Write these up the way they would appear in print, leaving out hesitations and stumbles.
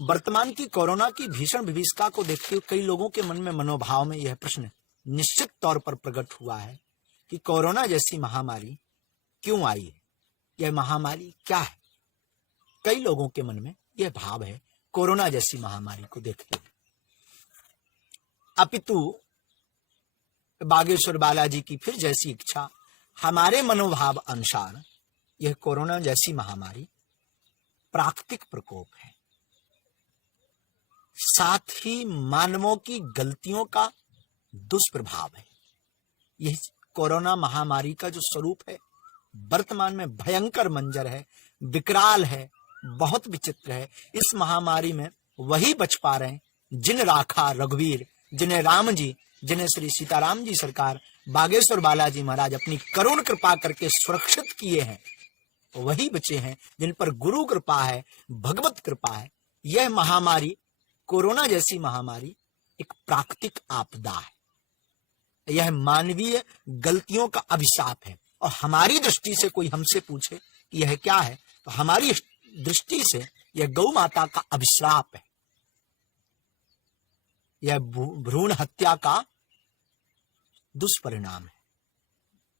वर्तमान की कोरोना की भीषण विभीषिका को देखते हुए कई लोगों के मन में मनोभाव में यह प्रश्न निश्चित तौर पर प्रकट हुआ है कि कोरोना जैसी महामारी क्यों आई है, यह महामारी क्या है। कई लोगों के मन में यह भाव है कोरोना जैसी महामारी को देखते हुए। अपितु बागेश्वर बालाजी की फिर जैसी इच्छा, हमारे मनोभाव अनुसार यह कोरोना जैसी महामारी प्राकृतिक प्रकोप है, साथ ही मानवों की गलतियों का दुष्प्रभाव है। यह कोरोना महामारी का जो स्वरूप है वर्तमान में भयंकर मंजर है, विकराल है, बहुत विचित्र है। इस महामारी में वही बच पा रहे हैं जिन राखा रघुवीर, जिन्हें राम जी, जिन्हें श्री सीताराम जी सरकार बागेश्वर बालाजी महाराज अपनी करुण कृपा करके सुरक्षित किए हैं, वही बचे हैं जिन पर गुरु कृपा है, भगवत कृपा है। यह महामारी, कोरोना जैसी महामारी एक प्राकृतिक आपदा है, यह मानवीय गलतियों का अभिशाप है। और हमारी दृष्टि से कोई हमसे पूछे कि यह क्या है, तो हमारी दृष्टि से यह गौ माता का अभिश्राप है, यह भ्रूण हत्या का दुष्परिणाम है,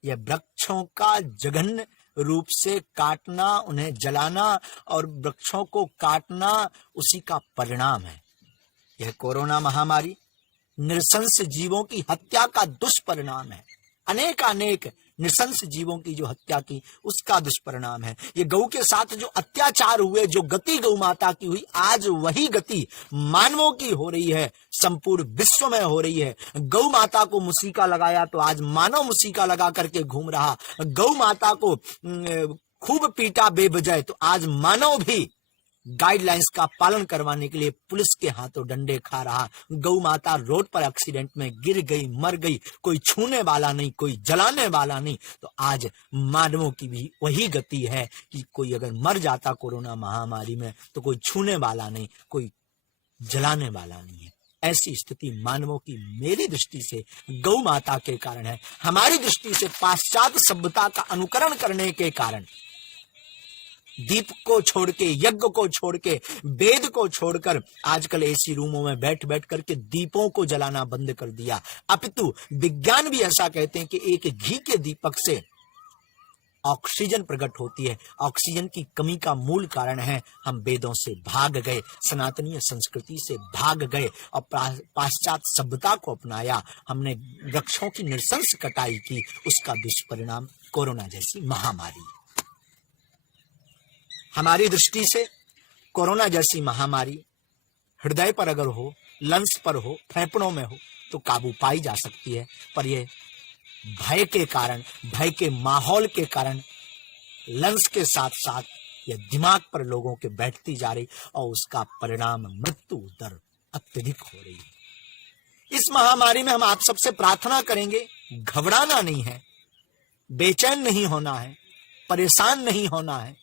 यह वृक्षों का जघन्य रूप से काटना, उन्हें जलाना और वृक्षों को काटना उसी का परिणाम है। यह कोरोना महामारी नृशंस जीवों की हत्या का दुष्परिणाम है, अनेक नृशंस जीवों की जो हत्या की उसका दुष्परिणाम है। ये गौ के साथ जो अत्याचार हुए, जो गति गौ माता की हुई, आज वही गति मानवों की हो रही है, संपूर्ण विश्व में हो रही है। गौ माता को मुसीका लगाया तो आज मानव मुसीका लगा करके घूम रहा, गौ माता को खूब पीटा बेवजह तो आज मानव भी गाइडलाइंस का पालन करवाने के लिए पुलिस के हाथों डंडे खा रहा। गौ माता रोड पर एक्सीडेंट में गिर गई, मर गई, कोई छूने वाला नहीं, कोई जलाने वाला नहीं। तो आज मानवों की भी वही गति है कि कोई अगर मर जाता कोरोना महामारी में तो कोई छूने वाला नहीं, कोई जलाने वाला नहीं है। ऐसी स्थिति मानवों की मेरी दृष्टि से गौ माता के कारण है। हमारी दृष्टि से पाश्चात्य सभ्यता का अनुकरण करने के कारण, दीप को छोड़ के, यज्ञ को छोड़ के, वेद को छोड़कर आजकल एसी रूमों में बैठ बैठ करके दीपों को जलाना बंद कर दिया। अपितु विज्ञान भी ऐसा कहते हैं कि एक घी के दीपक से ऑक्सीजन प्रकट होती है। ऑक्सीजन की कमी का मूल कारण है हम वेदों से भाग गए, सनातनीय संस्कृति से भाग गए और पाश्चात्य सभ्यता को अपनाया। हमने वृक्षों की नृशंस कटाई की, उसका दुष्परिणाम कोरोना जैसी महामारी। हमारी दृष्टि से कोरोना जैसी महामारी हृदय पर अगर हो, लंग्स पर हो, फेफड़ों में हो तो काबू पाई जा सकती है, पर यह भय के कारण, भय के माहौल के कारण लंग्स के साथ साथ यह दिमाग पर लोगों के बैठती जा रही और उसका परिणाम मृत्यु दर अत्यधिक हो रही है। इस महामारी में हम आप सबसे प्रार्थना करेंगे, घबराना नहीं है, बेचैन नहीं होना है, परेशान नहीं होना है,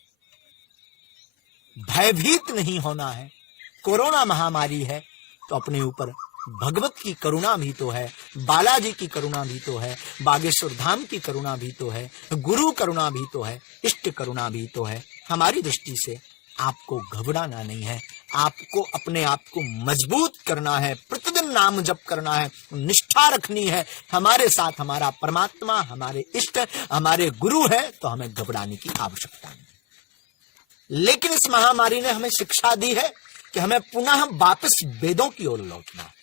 भयभीत नहीं होना है। कोरोना महामारी है तो अपने ऊपर भगवत की करुणा भी तो है, बालाजी की करुणा भी तो है, बागेश्वर धाम की करुणा भी तो है, गुरु करुणा भी तो है, इष्ट करुणा भी तो है। हमारी दृष्टि से आपको घबराना नहीं है, आपको अपने आप को मजबूत करना है, प्रतिदिन नाम जप करना है, निष्ठा रखनी है। हमारे साथ हमारा परमात्मा, हमारे इष्ट, हमारे गुरु है, तो हमें घबराने की आवश्यकता नहीं। लेकिन इस महामारी ने हमें शिक्षा दी है कि हमें पुनः वापस वेदों की ओर लौटना है,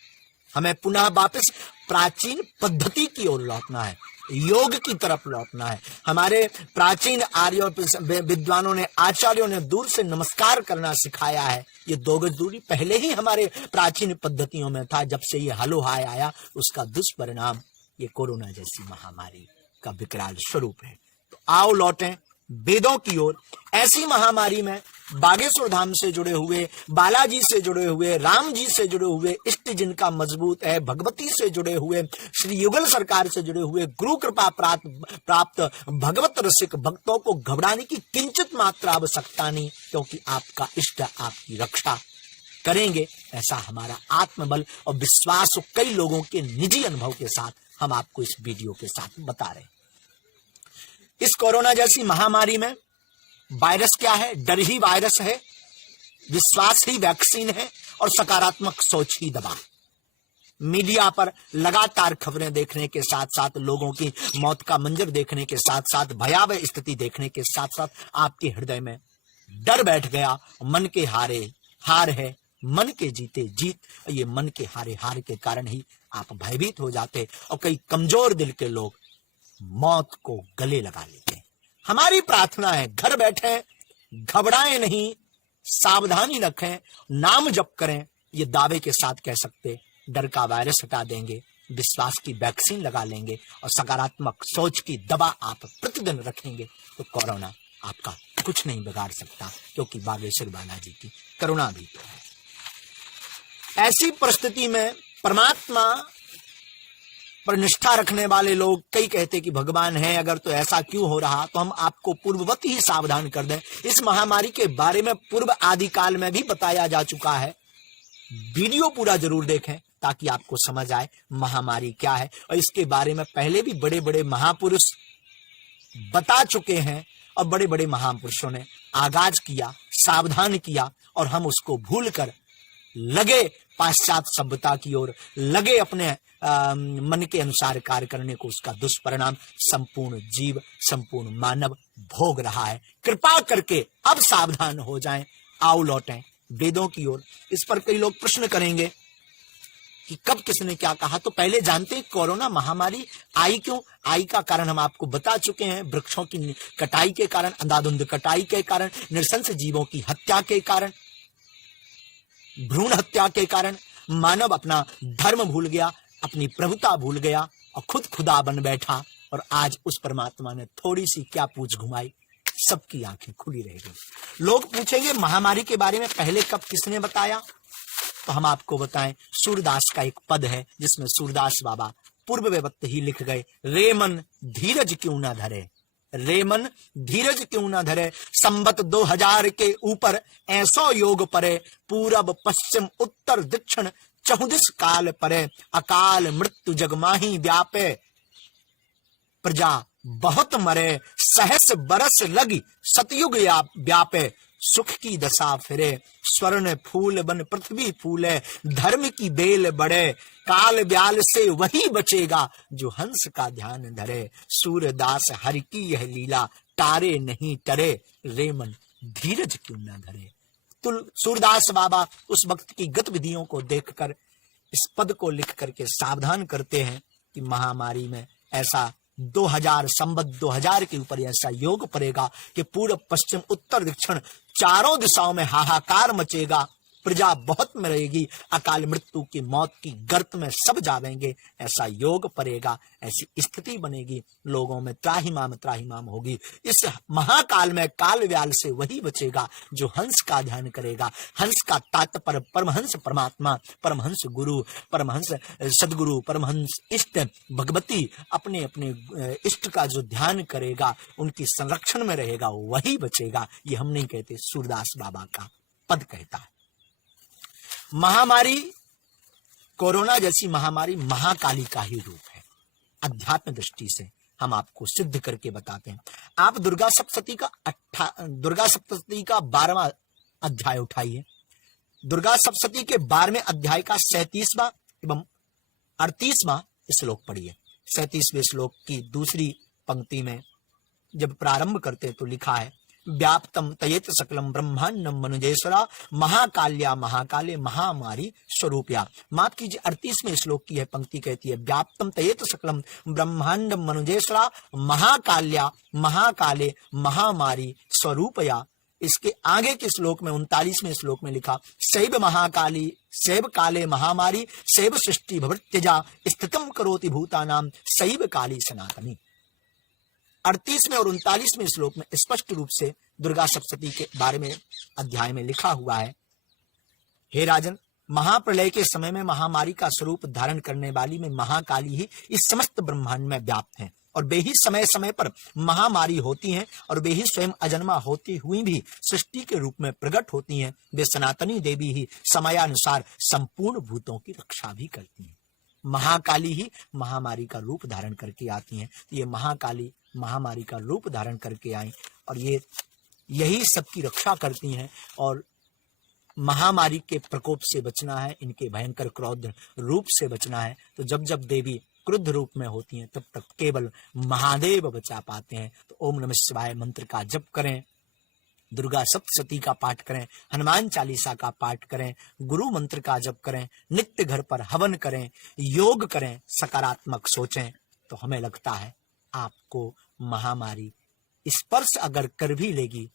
हमें पुनः वापस प्राचीन पद्धति की ओर लौटना है, योग की तरफ लौटना है। हमारे प्राचीन आर्यों विद्वानों ने, आचार्यों ने दूर से नमस्कार करना सिखाया है। ये 2 गज दूरी पहले ही हमारे प्राचीन पद्धतियों में था। जब से ये हलो हाय आया, उसका दुष्परिणाम ये कोरोना जैसी महामारी का विकराल स्वरूप है। तो आओ लौटें वेदों की ओर। ऐसी महामारी में बागेश्वर धाम से जुड़े हुए, बालाजी से जुड़े हुए, राम जी से जुड़े हुए, इष्ट जिनका मजबूत है, भगवती से जुड़े हुए, श्री युगल सरकार से जुड़े हुए, गुरु कृपा प्राप्त भगवत रसिक भक्तों को घबराने की किंचित मात्रा आवश्यकता नहीं, क्योंकि आपका इष्ट आपकी रक्षा करेंगे। ऐसा हमारा आत्मबल और विश्वास कई लोगों के निजी अनुभव के साथ हम आपको इस वीडियो के साथ बता रहे हैं। इस कोरोना जैसी महामारी में वायरस क्या है? डर ही वायरस है। विश्वास ही वैक्सीन है और सकारात्मक सोच ही दवा। मीडिया पर लगातार खबरें देखने के साथ साथ, लोगों की मौत का मंजर देखने के साथ साथ, भयावह स्थिति देखने के साथ साथ आपके हृदय में डर बैठ गया। मन के हारे हार है, मन के जीते जीत। ये मन के हारे हार के कारण ही आप भयभीत हो जाते और कई कमजोर दिल के लोग मौत को गले लगा लेते हैं। हमारी प्रार्थना है, घर बैठे, घबराएं नहीं, सावधानी रखें, नाम जप करें। ये दावे के साथ कह सकते, डर का वायरस हटा देंगे, विश्वास की वैक्सीन लगा लेंगे और सकारात्मक सोच की दवा आप प्रतिदिन रखेंगे तो कोरोना आपका कुछ नहीं बिगाड़ सकता, क्योंकि बागेश्वर बालाजी की करुणा भी तो है। ऐसी परिस्थिति में परमात्मा पर निष्ठा रखने वाले लोग कई कहते कि भगवान है अगर तो ऐसा क्यों हो रहा, तो हम आपको पूर्ववत ही सावधान कर दें। इस महामारी के बारे में पूर्व आदि काल में भी बताया जा चुका है। वीडियो पूरा जरूर देखें ताकि आपको समझ आए महामारी क्या है, और इसके बारे में पहले भी बड़े बड़े महापुरुष बता चुके हैं और बड़े बड़े महापुरुषों ने आगाज किया, सावधान किया, और हम उसको भूलकर लगे पाश्चात्य सभ्यता की ओर, लगे अपने मन के अनुसार कार्य करने को। उसका दुष्परिणाम संपूर्ण जीव, संपूर्ण मानव भोग रहा है। कृपा करके अब सावधान हो जाएं, आओ लौटें वेदों की ओर। इस पर कई लोग प्रश्न करेंगे कि कब किसने क्या कहा, तो पहले जानते हैं कोरोना महामारी आई क्यों। आई का कारण हम आपको बता चुके हैं, वृक्षों की कटाई के कारण, अंधाधुंध कटाई के कारण, नृशंस जीवों की हत्या के कारण, भ्रूण हत्या के कारण मानव अपना धर्म भूल गया, अपनी प्रभुता भूल गया और खुद खुदा बन बैठा। और आज उस परमात्मा ने थोड़ी सी क्या पूछ घुमाई, सबकी आंखें खुली रह गई। लोग पूछेंगे महामारी के बारे में पहले कब किसने बताया, तो हम आपको बताएं। सूरदास का एक पद है जिसमें सूरदास बाबा पूर्ववत ही लिख गए, रे मन धीरज क्यों ना धरे, रे मन धीरज क्यों ना धरे, संबत 2000 के ऊपर ऐसो योग परे, पूरब पश्चिम उत्तर दक्षिण चहुदिस काल परे, अकाल मृत्यु जगमाही व्यापे, प्रजा बहुत मरे, सहस बरस लगी सतयुग व्यापे, सुख की दशा फिरे, स्वर्ण फूल बन पृथ्वी फूले, धर्म की बेल बढ़े, काल ब्याल से वही बचेगा जो हंस का ध्यान धरे, सूरदास हरि की यह लीला, तारे नहीं टरे, रे मन धीरज क्यों न धरे। सूरदास बाबा उस वक्त की गतिविधियों को देखकर इस पद को लिख करके सावधान करते हैं कि महामारी में ऐसा 2000 संबत 2000 के ऊपर ऐसा योग पड़ेगा कि पूर्व पश्चिम उत्तर दक्षिण चारों दिशाओं में हाहाकार मचेगा, प्रजा बहुत मरेगी, अकाल मृत्यु की मौत की गर्त में सब जावेंगे। ऐसा योग पड़ेगा, ऐसी स्थिति बनेगी, लोगों में त्राहिमाम होगी। इस महाकाल में काल व्याल से वही बचेगा जो हंस का ध्यान करेगा। हंस का तात्पर्य परमहंस परमात्मा, परमहंस गुरु, परमहंस सदगुरु, परमहंस इष्ट भगवती, अपने अपने इष्ट का जो ध्यान करेगा, उनकी संरक्षण में रहेगा, वही बचेगा। ये हम नहीं कहते, सूरदास बाबा का पद कहता है। महामारी, कोरोना जैसी महामारी महाकाली का ही रूप है। अध्यात्म दृष्टि से हम आपको सिद्ध करके बताते हैं। आप दुर्गा सप्तशती का 12वां अध्याय उठाइए। दुर्गा सप्तशती के 12वें अध्याय का 37वां एवं 38वां श्लोक पढ़िए। 37वें श्लोक की दूसरी पंक्ति में जब प्रारंभ करते तो लिखा है, व्याप्तम तयेत सकलम ब्रह्मांडम मनुजेश्वरा, महाकाल्या महाकाले महामारी स्वरूपया। माफ कीजिए, 38वें श्लोक की यह पंक्ति कहती है, व्याप्तम तयेत सकलम ब्रह्मांडम मनुजेश्वरा, महाकाल्या महाकाले महामारी स्वरूपया। इसके आगे के श्लोक में 39वें श्लोक में लिखा, शैव महाकाली शैव काले महामारी शैव सृष्टि भवत्यजा, स्थितम करोति भूतानाम शैव काली सनातनी। 38वें और 39वें श्लोक में स्पष्ट रूप से दुर्गा सप्तशती के बारे में अध्याय में लिखा हुआ है, हे राजन, महाप्रलय के समय में महामारी का स्वरूप धारण करने वाली में महाकाली ही इस समस्त ब्रह्मांड में व्याप्त हैं, और वे ही समय समय पर महामारी होती हैं, और वे ही स्वयं अजन्मा होती हुई भी सृष्टि के रूप में प्रकट होती हैं। वे सनातनी देवी ही समयानुसार संपूर्ण भूतों की रक्षा भी करती हैं। महाकाली ही महामारी का रूप धारण करके आती हैं। ये महाकाली महामारी का रूप धारण करके आई और ये यही सबकी रक्षा करती हैं। और महामारी के प्रकोप से बचना है, इनके भयंकर क्रोध रूप से बचना है, तो जब जब देवी क्रुद्ध रूप में होती हैं तब तक केवल महादेव बचा पाते हैं। तो ओम नमः शिवाय मंत्र का जप करें, दुर्गा सप्तशती का पाठ करें, हनुमान चालीसा का पाठ करें, गुरु मंत्र का जप करें, नित्य घर पर हवन करें, योग करें, सकारात्मक सोचें, तो हमें लगता है आपको महामारी स्पर्श अगर कर भी लेगी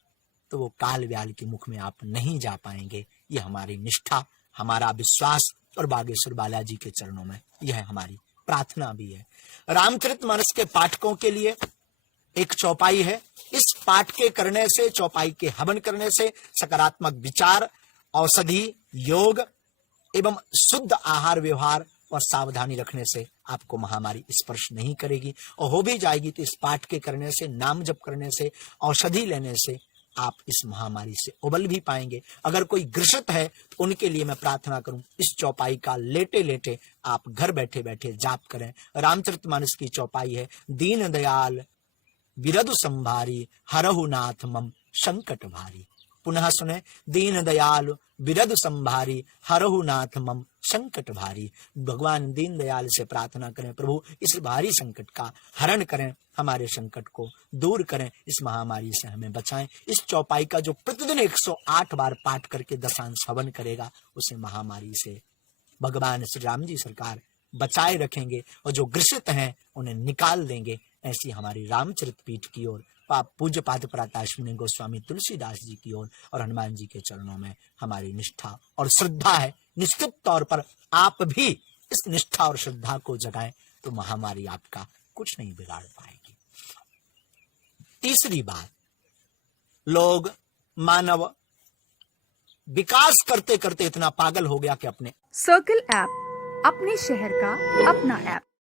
तो वो काल व्याल के मुख में आप नहीं जा पाएंगे। ये हमारी निष्ठा, हमारा विश्वास और बागेश्वर बालाजी के चरणों में यह हमारी प्रार्थना भी है। रामचरितमानस के पाठकों के लिए एक चौपाई है। इस पाठ के करने से, चौपाई के हवन करने से सकारात्मक विचार, औषधि, योग एवं शुद्ध आहार व्यवहार और सावधानी रखने से आपको महामारी स्पर्श नहीं करेगी, और हो भी जाएगी तो इस पाठ के करने से, नाम जप करने से, औषधि लेने से आप इस महामारी से उबल भी पाएंगे। अगर कोई ग्रसित है तो उनके लिए मैं प्रार्थना करूं, इस चौपाई का लेटे लेटे आप घर बैठे बैठे जाप करें। रामचरितमानस की चौपाई है, दीन दयाल बिरदु संभारी हरहु नाथ मम संकट भारी। पुनः सुने, दीन दयाल बिरदु संभारी हरहु नाथ मम संकट भारी। भगवान दीन दयाल से प्रार्थना करें, प्रभु इस भारी संकट का हरण करें, हमारे संकट को दूर करें, इस महामारी से हमें बचाएं। इस चौपाई का जो प्रतिदिन 108 बार पाठ करके दशांश हवन करेगा, उसे महामारी से भगवान श्री राम जी सरकार बचाए रखेंगे, और जो ग्रसित हैं उन्हें निकाल देंगे। ऐसी हमारी रामचरित पीठ की ओर, पूज्य पाद पराताश्विनी गोस्वामी तुलसीदास जी की ओर और हनुमान जी के चरणों में हमारी निष्ठा और श्रद्धा है। निश्चित तौर पर आप भी इस निष्ठा और श्रद्धा को जगाएं तो महामारी आपका कुछ नहीं बिगाड़ पाएगी। तीसरी बात, लोग, मानव विकास करते करते इतना पागल हो गया कि अपने सर्कल ऐप अपने शहर का अपना ऐप।